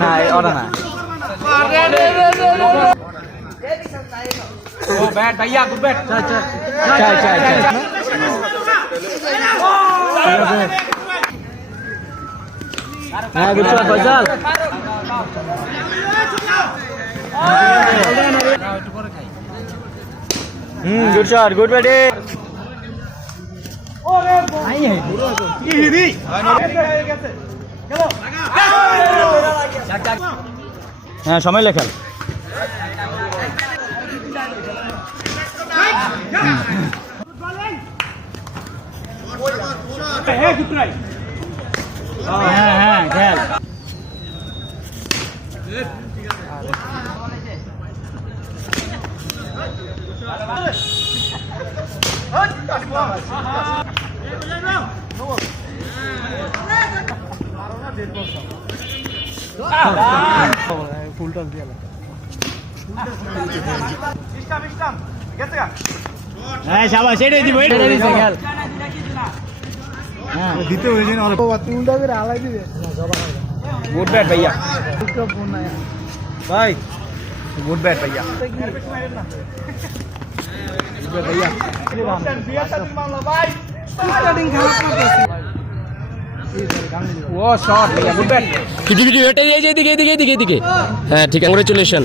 না ওরা না ओ बैट भैया गुड बैट চাই চাই চাই হ্যাঁ good shot Faisal good shot good batting হ্যাঁ সময় লেখাল হ্যাঁ হ্যাঁ খেল হ্যাঁ শাবাশ এটাই দিব এটাই দিছে খেল হ্যাঁ দিতে হইছে না অল্প উল্টা করে আলাই দিবে গুড ব্যাট ভাইয়া ভাই গুড ব্যাট ভাইয়া भैया वो शॉट भैया गुड बैट किटी किटी बैठे এদিকে এদিকে এদিকে এদিকে হ্যাঁ ঠিক কংগ্রেচুলেশন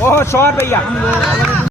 ओ शॉट भैया